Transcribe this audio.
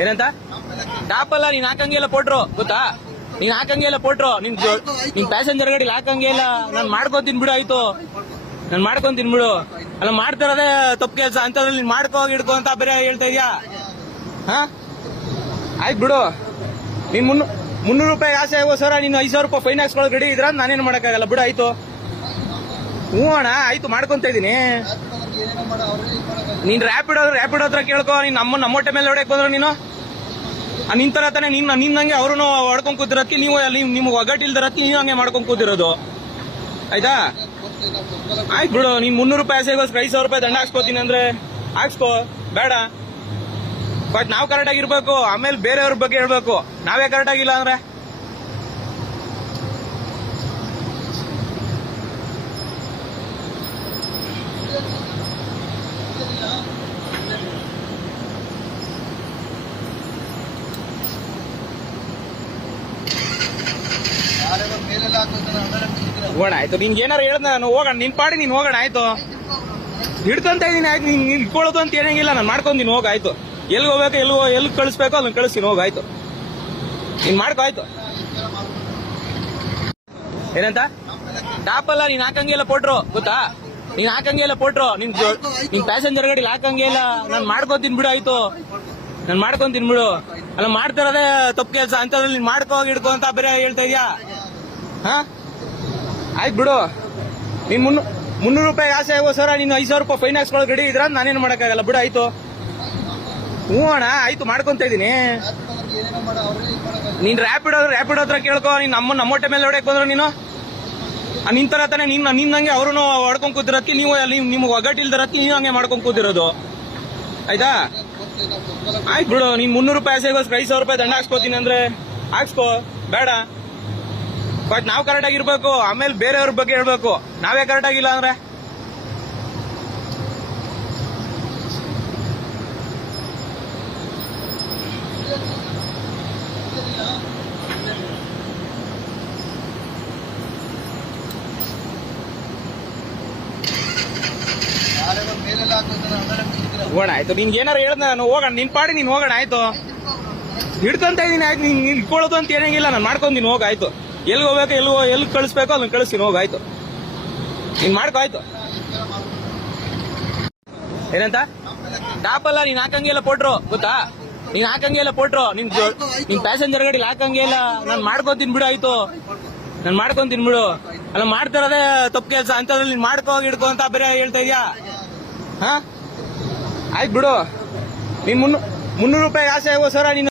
ಏನಂತ ಟಾಪ್ ಅಲ್ಲ, ನೀನ್ ಹಾಕಂಗಿಲ್ಲ ಪೋಟ್ರು ಗೊತ್ತಾ, ನೀನ್ ಹಾಕಂಗಿಲ್ಲ ಪೋಟ್ರು, ನಿನ್ ಪ್ಯಾಸೆಂಜರ್ ಗಾಡಿ ಹಾಕಂಗಿಲ್ಲ. ನಾನ್ ಮಾಡ್ಕೊಂತೀನಿ ಬಿಡು, ಆಯ್ತು ನಾನ್ ಮಾಡ್ಕೊಂತೀನಿ ಬಿಡು. ಅಲ್ಲ ಮಾಡ್ತಿರೋದೇ ತಪ್ಪು ಕೆಲಸ ಅಂತದ್ರಲ್ಲಿ ನೀನ್ ಮಾಡ್ಕೋ ಹಿಡ್ಕೋ ಅಂತ ಬೇರೆ ಹೇಳ್ತಾ ಇದೀಯಾ? ಹಾ ಆಯ್ತು ಬಿಡು, ನೀನ್ 300 ರೂಪಾಯಿ ಆಸೆ ಆಗೋಸ್ಕರ ನೀನು 5,000 ರೂಪಾಯಿ ಫೈನ್ ಹಾಕ್ಸ್ಕೊಳ್ಳೋ ರೆಡಿ ಇದ್ರ ನಾನೇನು ಮಾಡಕ್ಕಾಗಲ್ಲ ಬಿಡು. ಆಯ್ತು ಹ್ಞೂ ಅಣ್ಣ, ಆಯ್ತು ಮಾಡ್ಕೊಂತ ಇದೀನಿ. ನೀನ್ ರ್ಯಾಪಿಡ್ ಹತ್ರ ಕೇಳ್ಕೊ. ನೀನ್ ನಮ್ಮ ಹೊಟ್ಟೆ ಮೇಲೆ ಹೊಡೆಯಕ್ ಬಂದ್ರು ನೀನು ನಿನ್ ತರ ತಾನೆ, ನಿನ್ನಂಗೆ ಅವ್ರು ಹೊಡ್ಕೊಂಡ್ ಕೂತಿರತ್ತಿ, ನೀವು ನಿಮ್ಗೆ ಒಗ್ಗಟ್ಟಿಲ್ದಿರತ್ತಿ ನೀವು ಹಂಗೆ ಮಾಡ್ಕೊಂಡ್ ಕೂತಿರೋದು. ಆಯ್ತಾ ಆಯ್ತು ಬಿಡು, ನೀನ್ 300 ರೂಪಾಯಿ ಆಸೆಗೋಸ್ಕರ 5,000 ರೂಪಾಯಿ ದಂಡ ಹಾಕ್ಸ್ಕೋತೀನಿ ಅಂದ್ರೆ ಹಾಕ್ಸ್ಕೋ, ಬೇಡ. ಬಟ್ ನಾವ್ ಕರೆಕ್ಟ್ ಆಗಿರ್ಬೇಕು, ಆಮೇಲೆ ಬೇರೆಯವ್ರ ಬಗ್ಗೆ ಹೇಳ್ಬೇಕು. ನಾವೇ ಕರೆಕ್ಟ್ ಆಗಿಲ್ಲ ಅಂದ್ರೆ ಹೋಗೋಣ. ಆಯ್ತು ನಿನ್ಗೆ ಏನಾರು ಹೇಳ್ದ ನಾನು ಹೋಗೋಣ, ನಿನ್ ಪಾಡಿ ನೀನ್ ಹೋಗೋಣ. ಆಯ್ತು ಹಿಡ್ಕೊಂತ ಇದೀನಿ, ಆಯ್ತು ನೀನ್ ಇಟ್ಕೊಳ್ಳೋದು ಅಂತ ಏನಂಗಿಲ್ಲ, ನಾನು ಮಾಡ್ಕೊಂತೀನಿ ಹೋಗ. ಆಯ್ತು ಎಲ್ಲಿ ಹೋಗ್ಬೇಕು, ಎಲ್ಲಿ ಕಳಿಸ್ಬೇಕು ಅದನ್ನ ಕಳಿಸ್ತೀನಿ ಹೋಗ. ಆಯ್ತು ನೀನ್ ಮಾಡ್ಕೋ. ಆಯ್ತು ಏನಂತ ಟಾಪ್ ಅಲ್ಲ, ನೀನ್ ಹಾಕಂಗಿಲ್ಲ ಪೋಟ್ರು ಗೊತ್ತಾ, ನೀನ್ ಹಾಕಂಗಿಲ್ಲ ಪೋಟ್ರು, ನಿನ್ ಪ್ಯಾಸೆಂಜರ್ ಗಾಡಿ ಹಾಕಂಗಿಲ್ಲ. ನಾನ್ ಮಾಡ್ಕೊಂತೀನಿ ಬಿಡು, ಆಯ್ತು ನಾನ್ ಮಾಡ್ಕೊಂತೀನಿ ಬಿಡು. ಅಲ್ಲ ಮಾಡ್ತಿರೋದೇ ತಪ್ಪು ಕೆಲಸ ಅಂತದ್ರಲ್ಲಿ ನೀನ್ ಮಾಡ್ಕೋ ಹಿಡ್ಕೋ ಅಂತ ಬೇರೆ ಹೇಳ್ತಾ ಇದೀಯಾ? ಹಾ ಆಯ್ತು ಬಿಡು, ನೀನ್ 300 ರೂಪಾಯಿ ಆಸೆ ಆಗೋಸ್ಕರ ನೀನು 5,000 ರೂಪಾಯಿ ಫೈನ್ ಹಾಕ್ಸ್ಕೊಳ್ಳೋ ರೆಡಿ ಇದ್ರ ನಾನೇನು ಮಾಡಕ್ಕಾಗಲ್ಲ ಬಿಡು. ಆಯ್ತು ಹ್ಞೂ ಅಣ್ಣ, ಆಯ್ತು ಮಾಡ್ಕೊಂತ ಇದೀನಿ. ನೀನ್ ರ್ಯಾಪಿಡ್ ಹತ್ರ ಕೇಳ್ಕೊ. ನೀನ್ ನಮ್ಮ ಹೊಟ್ಟೆ ಮೇಲೆ ಹೊಡೆಯಕ್ ಬಂದ್ರು ನೀನು ನಿನ್ ತರ ತಾನೆ, ನಿನ್ನಂಗೆ ಅವ್ರು ಹೊಡ್ಕೊಂಡ್ ಕೂತಿರತ್ತಿ, ನೀವು ನಿಮ್ಗೆ ಒಗ್ಗಟ್ಟಿಲ್ದಿರತ್ತಿ ನೀವು ಹಂಗೆ ಮಾಡ್ಕೊಂಡ್ ಕೂತಿರೋದು. ಆಯ್ತಾ ಆಯ್ತು ಬಿಡು, ನೀನ್ 300 ರೂಪಾಯಿ ಆಸೆಗೋಸ್ಕರ 5,000 ರೂಪಾಯಿ ದಂಡ ಹಾಕ್ಸ್ಕೋತೀನಿ ಅಂದ್ರೆ ಹಾಕ್ಸ್ಕೋ, ಬೇಡ. ಬಟ್ ನಾವ್ ಕರೆಕ್ಟ್ ಆಗಿರ್ಬೇಕು, ಆಮೇಲೆ ಬೇರೆಯವ್ರ ಬಗ್ಗೆ ಹೇಳ್ಬೇಕು. ನಾವೇ ಕರೆಕ್ಟ್ ಆಗಿಲ್ಲ ಅಂದ್ರೆ ಹೋಗೋಣ. ಆಯ್ತು ನಿನ್ಗೆ ಏನಾರು ಹೇಳ್ದ ನಾನು ಹೋಗೋಣ, ನಿನ್ ಪಾಡಿ ನೀನ್ ಹೋಗೋಣ. ಆಯ್ತು ಹಿಡ್ಕೊಂತ ಇದೀನಿ, ಆಯ್ತು ನೀನ್ ಇಟ್ಕೊಳ್ಳೋದು ಅಂತ ಏನಂಗಿಲ್ಲ, ನಾನು ಮಾಡ್ಕೊಂತೀನಿ ಹೋಗ. ಆಯ್ತು ಎಲ್ಲಿ ಹೋಗ್ಬೇಕು, ಎಲ್ಲಿ ಕಳಿಸ್ಬೇಕು ಅದನ್ನ ಕಳಿಸ್ತೀನಿ ಹೋಗ. ಆಯ್ತು ನೀನ್ ಮಾಡ್ಕೋ. ಆಯ್ತು ಏನಂತ ಟಾಪ್ ಅಲ್ಲ, ನೀನ್ ಹಾಕಂಗಿಲ್ಲ ಪೋಟ್ರು ಗೊತ್ತಾ, ನೀನ್ ಹಾಕಂಗಿಲ್ಲ ಪೋಟ್ರು, ನಿನ್ ಪ್ಯಾಸೆಂಜರ್ ಗಾಡಿ ಹಾಕಂಗಿಲ್ಲ. ನಾನ್ ಮಾಡ್ಕೊಂತೀನಿ ಬಿಡು, ಆಯ್ತು ನಾನ್ ಮಾಡ್ಕೊಂತೀನಿ ಬಿಡು. ಅಲ್ಲ ಮಾಡ್ತಿರೋದೇ ತಪ್ಪು ಕೆಲಸ ಅಂತದ್ರಲ್ಲಿ ನೀನ್ ಮಾಡ್ಕೋ ಹಿಡ್ಕೋ ಅಂತ ಬೇರೆ ಹೇಳ್ತಾ ಇದೀಯಾ? ಹಾ ಆಯ್ತು ಬಿಡು, ನೀನ್ 300 ರೂಪಾಯಿ ಆಸೆ ಆಗೋಸ್ಕರ ನೀನು